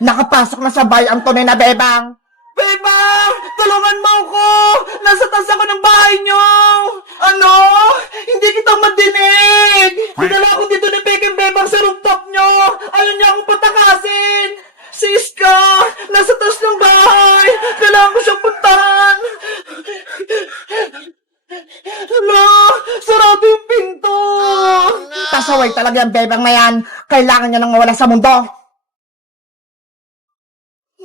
Nakapasok na sa bahay ang tunay na bebang. Bebang! Tulungan mo ako! Nasa taas ako ng bahay niyo! Ano? Hindi kita madinig! Dinala ako dito ni Peking Bebang sa rooftop niyo! Ayaw niya akong patakasin! Si Iska! Nasa taas ng bahay! Kailangan ko siyang puntahan! Hala! Sarado yung pinto! Pasaway talaga ang bebang na yan. Kailangan niya nang mawala sa mundo.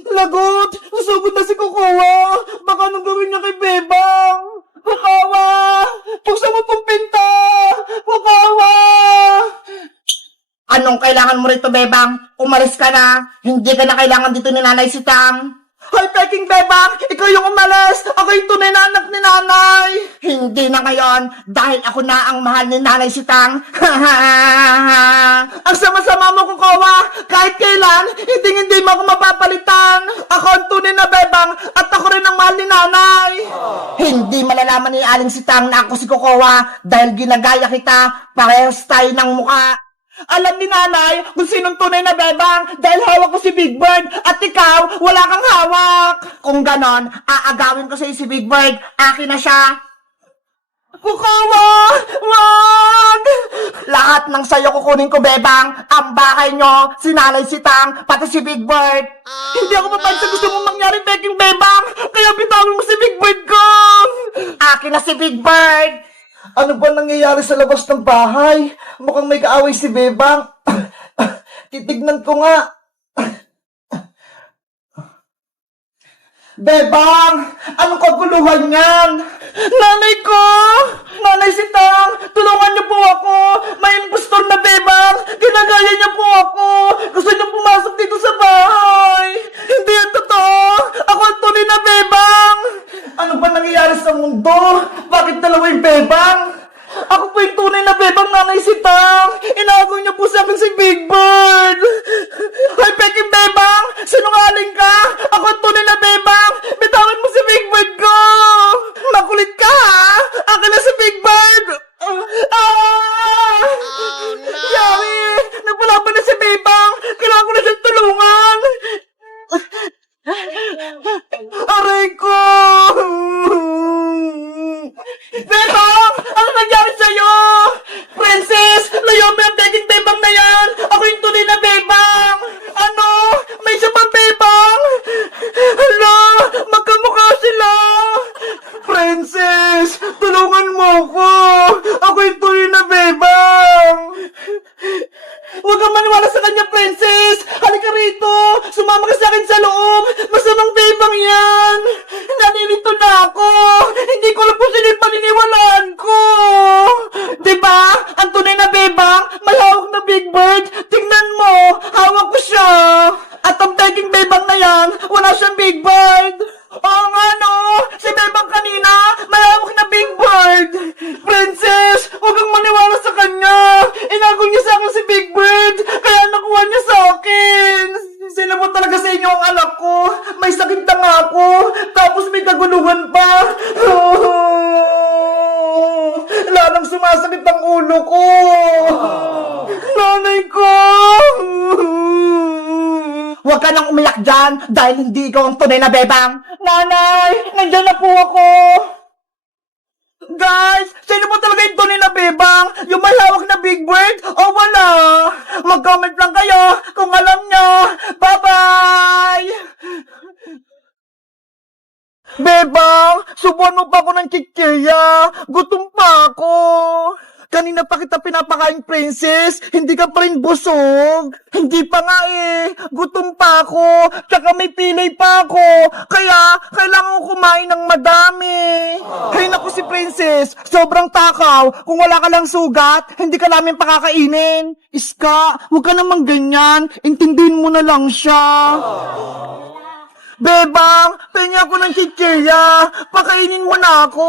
Lagot! Nasugod na si Kukawa! Baka anong gawin niya kay Bebang? Kukawa! Buksan mo tong pinto! Kukawa! Anong kailangan mo rito, bebang? Umalis ka na. Hindi ka na kailangan dito ni Nanay Sitang. Hoy, Peking Bebang! Ikaw yung umalis! Ako yung tunay na anak ni Nanay! Hindi na ngayon, dahil ako na ang mahal ni Nanay Sitang. Ang sama-sama mo, Kukawa! Kahit kailan, hindi mo ako mapapalitan! Ako ang tunay na Bebang at ako rin ang mahal ni Nanay! Hindi malalaman ni Aling Sitang na ako si Kokowa dahil ginagaya kita, parehas tayo ng mukha. Alam ni Nanay kung sinong tunay na Bebang dahil hawak ko si Big Bird at ikaw, wala kang hawak! Kung ganon, aagawin ko sa'yo si Big Bird, akin na siya. Kukawa! Wag! Lahat ng sayo kukunin ko, bebang. Ang bahay nyo, si Nanay Sitang, pati si Big Bird. Hindi ako papayag sa gusto mong mangyari, Peking Bebang! Kaya bitawin mo si Big Bird ko! Akin na si Big Bird. Ano ba nangyayari sa labas ng bahay? Mukhang may kaaway si Bebang. Titignan ko nga. Bebang! Anong kaguluhan yan? Nanay ko! Nanay Sitang! Tulungan niyo po ako! May impostor na Bebang! Ginagaya niya po ako! Gusto niyo pumasok dito sa bahay! Hindi yan totoo! Ako ang tunay na Bebang! Ano ba nangyayari sa mundo? Bakit dalawa yung Bebang? Ako po yung tunay na Bebang, Nanay Sitang! Inaagaw niyo po sa akin si Big Bird! Hoy, Peking Bebang! Sinungaling ka! Ako ang tunay na Bebang! Bitawan mo si Big Bird ko! Makulit ka, ha? Akin na si Big Bird! Yari! Nagpalaban na si Bebang! Kailangan ko na siyang tulungan! Aray ko! Bebang! Ano nangyari sa'yo? Princess! Layo mo yung Peking Bebang na yan! Ako yung tunay na Bebang! Ano? May isa pang Bebang? Hala! Magkamukha sila! Princess! Tulungan mo ko! Ako yung tunay na Bebang! Huwag kang maniwala sa kanya, Princess! Halika rito! Sumama ka sa akin sa loob! Masamang Bebang yan! Nanirito na ako! Hindi ko alam kung sino yung paniniwalaan ko! Diba? Ang tunay na Bebang, may hawak na Big Bird! Tingnan mo! Hawak ko siya! At ang Peking Bebang na yan, wala siyang Big Bird! Oo nga no! Si Bebang kanina, may hawak na Big Bird! Princess, huwag kang maniwala sa kanya! Inagol niya sa akin si Big Bird, kaya nakuha niya sa akin! Sino mo talaga sa inyo ang anak ko? May sakit na nga ako, tapos may kaguluhan pa! Lalang sumasakit ang ulo ko! Nanay ko! Huwag ka nang umiyak dyan dahil hindi ikaw ang tunay na bebang. Nanay! Nandiyan na po ako! Guys! Sino po talaga yung tunay na Bebang? Yung may hawak na Big Bird? O wala? Mag-comment lang kayo kung alam nyo! Bye-bye! Bebang! Subuan mo pa ako ng chichirya! Gutom pa ako! Kanina pa kita pinapakain, Princess. Hindi ka pa rin busog. Hindi pa nga eh. Gutom pa ako. Tsaka may pilay pa ako. Kaya, kailangan ko kumain ng madami. Hay naku si Princess. Sobrang takaw. Kung wala ka lang sugat, hindi ka namin pakakainin. Iska, huwag ka namang ganyan. Intindihin mo na lang siya. Bebang, pengi ako ng chichirya. Pakainin mo na ako.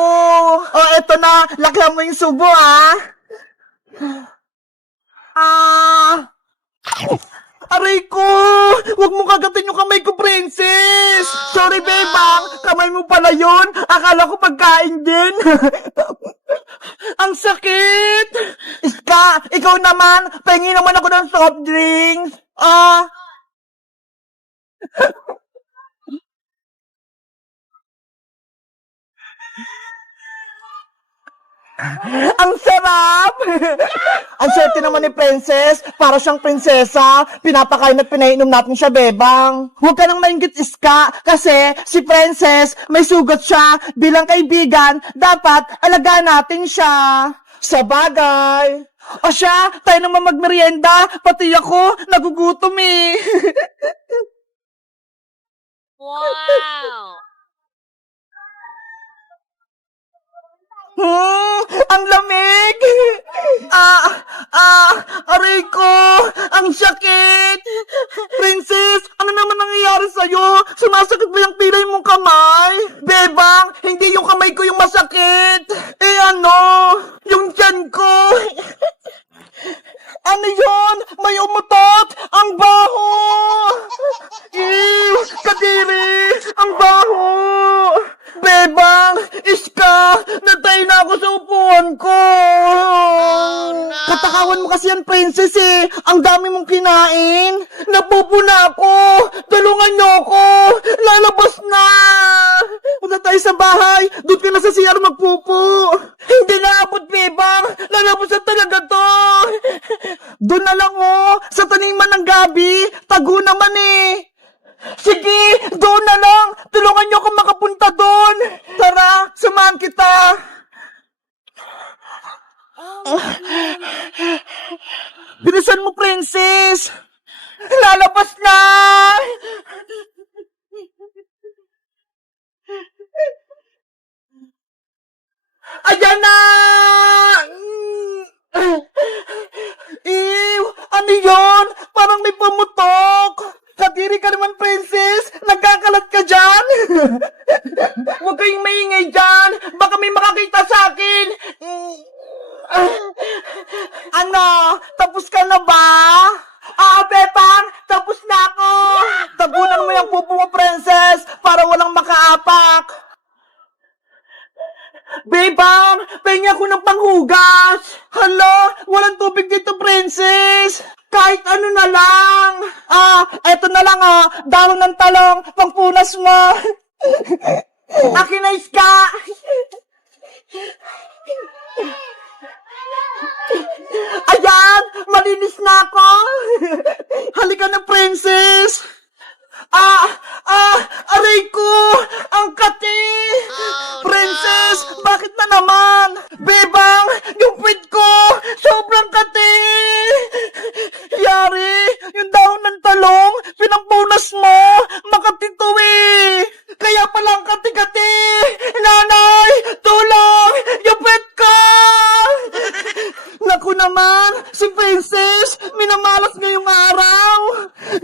O, eto na. Lakyan mo yung subo, ah. Aray ko! Huwag mo kagatin yung kamay ko, Princess! Sorry, Bebang! Kamay mo pala yun! Akala ko pagkain din! Ang sakit! Iska, ikaw naman! Pengi naman ako ng soft drinks! Ang sarap! Ang swerte naman ni Princess. Para siyang prinsesa. Pinapakain at pinainom natin siya, Bebang. Huwag ka nang maingit, Iska. Kasi si Princess, may sugat siya. Bilang kaibigan, dapat alagaan natin siya. Sa bagay. O siya, tayo naman magmerienda. Pati ako, nagugutom eh. Wow! Ang lamig! Aray ko! Ang sakit! Princess, ano naman nangyayari sa'yo? Sumasakit ba yung pilay mong kamay? Bebang, hindi yung kamay ko yung masakit! Eh ano? Yung tiyan ko! Ano yun? May umutot! Ang baho! Ew! Kadiri! Ang baho! Bebang! Iska! Natay na ako sa upuan ko! no! Katakawan mo kasi yan, Princess eh! Ang dami mong kinain! Napupo na ako! Tulungan niyo ako! Lalabas na! Punta tayo sa bahay! Doon ka na sa CR magpupo! Hindi na abot, Bebang! Lalabas na talaga to! Doon na lang oh! Sa taniman ng gabi! Tago naman eh! Sige! Doon na lang! Tulungan niyo akong makapunta doon! Tara! Samahan kita! Bilisan mo, Princess! Lalabas na! Ayan na! Ew! Ano yun? Parang may pumutok! Kadiri ka naman, Princess! Nagkakalat ka dyan! Huwag kayong maingay dyan! Baka may makakita sa akin! Ano? Tapos ka na ba? Bebang! Tapos na ako! Tagunan mo yung pupo mo, Princess! Para walang makaapak! Bebang! Pahingi ako ng panghugas! Hala! Walang tubig dito, Princess! Kahit ano na lang! Eto na lang Dahon ng talong! Pangpunas mo! Akin na, Iska! Ayan! Malinis na ako! Halika na, Princess! Aray ko! Ang kati! Princess! Bakit na naman? Bebang! Yung puwit ko! Sobrang kati! Yari! Yung dahon ng talong! Pinampunas mo! Makati to eh! Kaya palang kati-kati! Nanay! Tulong! Yung puwit ko! Naku naman! Si Princess! Minamalas ngayong araw!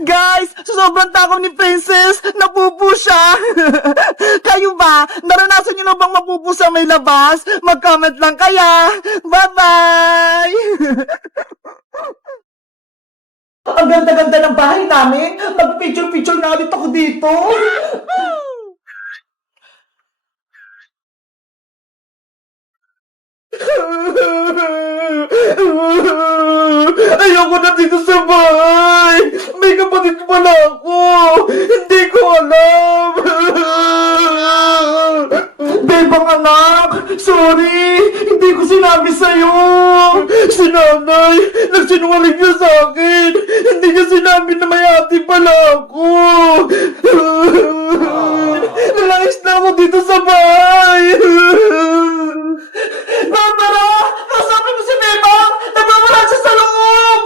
Guys! Sobrang takaw ni Princess! Napupo siya! Kayo ba? Naranasan niyo na bang mapupo sa may labas? Mag-comment lang kaya! Bye-bye! Ang ganda-ganda ng bahay namin! Mag-picture-picture na ulit ako dito! Ayoko na dito sa bahay! May kapatid pala ako! Hindi ko alam! Bebang anak! Sorry! Hindi ko sinabi sa'yo! Si nanay! Nagsinungaling niya sa akin! Hindi niya sinabi na may ate pala ako! Nalayas na ako dito sa bahay! Barbara! Kasapin mo si Bebang! Nagmamala siya sa loob!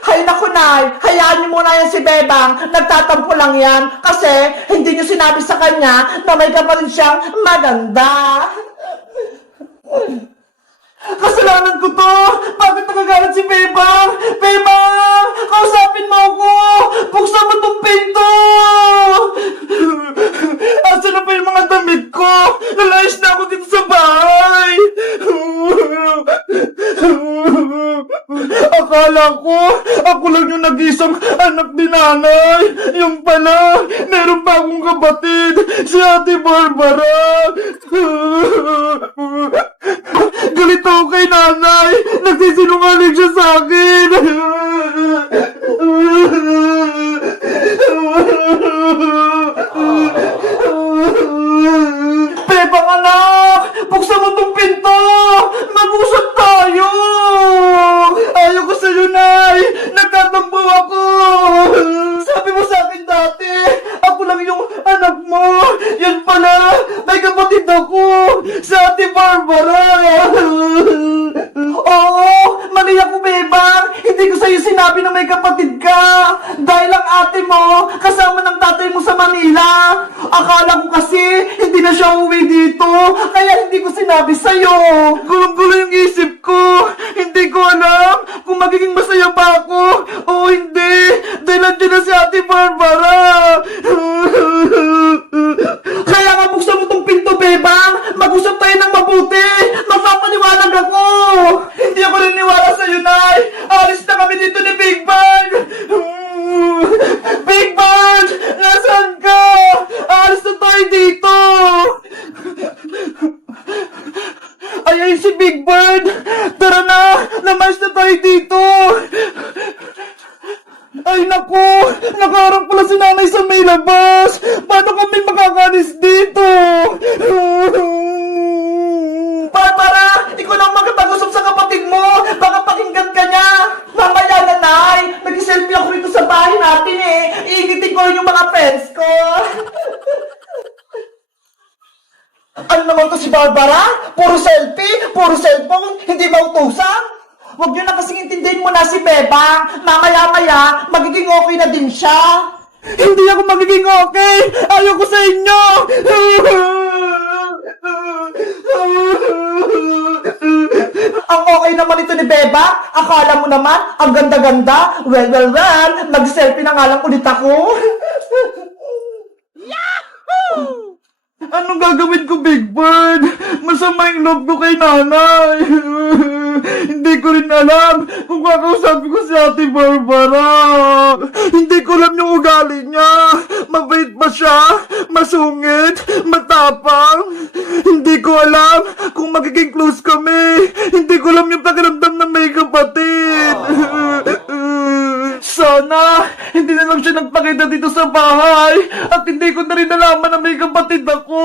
Hay naku, Nay! Hayaan niyo muna yan si Bebang. Nagtatampo lang yan kasi hindi niyo sinabi sa kanya na may kapatid siyang maganda. Kasalanan ko to! Bakit nagagalit si Bebang? Bebang! Kausapin mo ako! Buksan mo tong pinto! Asan na pa yung mga damit ko? Nalayas na ako dito sa bahay! Akala ko, ako lang yung nag-isang anak ni nanay. Yung pala, meron pa akong kapatid, si Ate Barbara. Galit ako kay nanay. Nagsisinungaling siya sa akin. Bebang anak! Buksan mo tong pinto! Sa Ate Barbara! Oo, mali ako, Bebang. Hindi ko sa'yo sinabi na may kapatid ka. Dahil ang ate mo, kasama ng tatay mo sa Manila. Akala ko kasi, hindi na siya uwi dito. Kaya hindi ko sinabi sa'yo. Gulong-gulo yung isip ko. Hindi ko alam kung magiging masaya pa ako o hindi. Dahil nandiyan na si Ate Barbara. Kaya nga buksan mo tong pinto, Bebang. Mag-usap tayo ng mabuti. Magpapaliwanag ako. Hindi ako niniwala sa'yo, Nay. Alis na kami dito ni Big Bird. Big Bird! Nasaan ka? Alis na tayo dito. Ay, si Big Bird. Tara na. Namas na tayo dito. Ay, naku! Nakaharap pala si nanay sa may labas! Paano kami makakalis dito? Barbara! Ikaw lang makipag-usap sa kapatid mo! Baka pakinggan ka niya! Mamaya, nanay! Nag-selfie ako rito sa bahay natin eh! Iingitin ko rin yung mga friends ko! Ano naman to si Barbara? Puro selfie? Puro cellphone? Hindi mautusan? Huwag nyo na kasing intindihin mo na si Bebang. Mamaya-maya, magiging okay na din siya. Hindi ako magiging okay! Ayoko sa inyo! Ang okay naman ito ni Bebang. Akala mo naman, ang ganda-ganda. Well, mag-selfie na nga lang ulit ako. Anong gagawin ko, Big Bird? Masama yung loob ko kay nanay. Hindi ko rin alam kung kakausapin ko si Ate Barbara. Hindi ko alam yung ugali niya. Mabait ba siya? Masungit? Matapang? Hindi ko alam kung magiging close kami. Hindi ko alam yung pakiramdam ng may kapatid. Sana, hindi na lang siya nagpakita dito sa bahay at hindi ko na rin nalaman na may kapatid ako.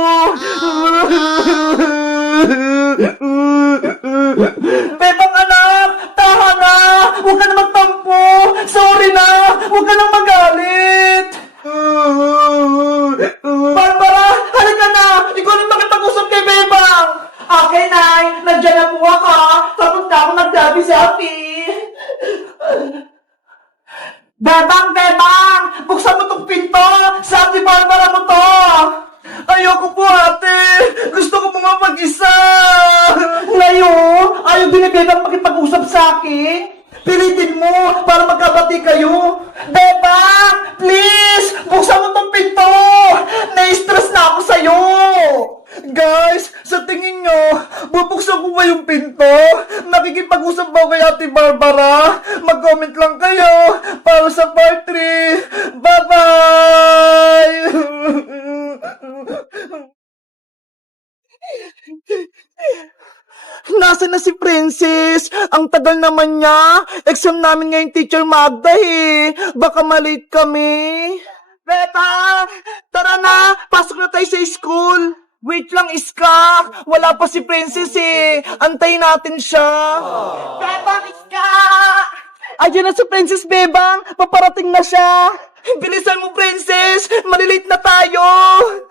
Bebang anak, taha na! Huwag ka na magtampo! Sorry na! Huwag ka na magalit! Barbara, halika na! Ikaw na makipag-usap kay Bebang! Okay, Nay! Nandiyan na po ako! Tapos na ako nagdabi-sabi! Bebang! Buksan mo tong pinto! Sa Ate Barbara mo to! Ayoko po, ate! Gusto ko po mapag-isa! Ngayon, ayaw din ni Bebang makipag-usap sa akin? Pilitin mo para magkabati kayo! Bebang! Please! Buksan mo tong pinto! Na-stress na ako sa'yo! Guys, sa tingin nyo, bubuksan ko ba yung pinto? Nakikipag-usap ba kay Ate Barbara? Mag-comment lang kayo para sa part 3. Bye-bye! Nasaan na si Princess? Ang tagal naman niya. Exam namin ngayon, Teacher Magda eh. Baka malate kami. Beta! Tara na! Pasok na tayo sa school! Wait lang, Iska! Wala pa si Princess eh! Antayin natin siya! Bebang, Iska! Ayan na si Princess, Bebang! Paparating na siya! Bilisan mo, Princess! Malilate na tayo!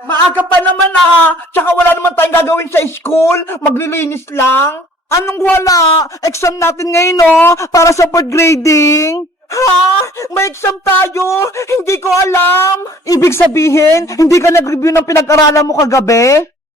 Maaga pa naman ah! Tsaka wala naman tayong gagawin sa school! Maglilinis lang! Anong wala? Exam natin ngayon no? Para sa fourth grading! Ha? May exam tayo? Hindi ko alam. Ibig sabihin, hindi ka nag-review ng pinag-aralan mo kagabi?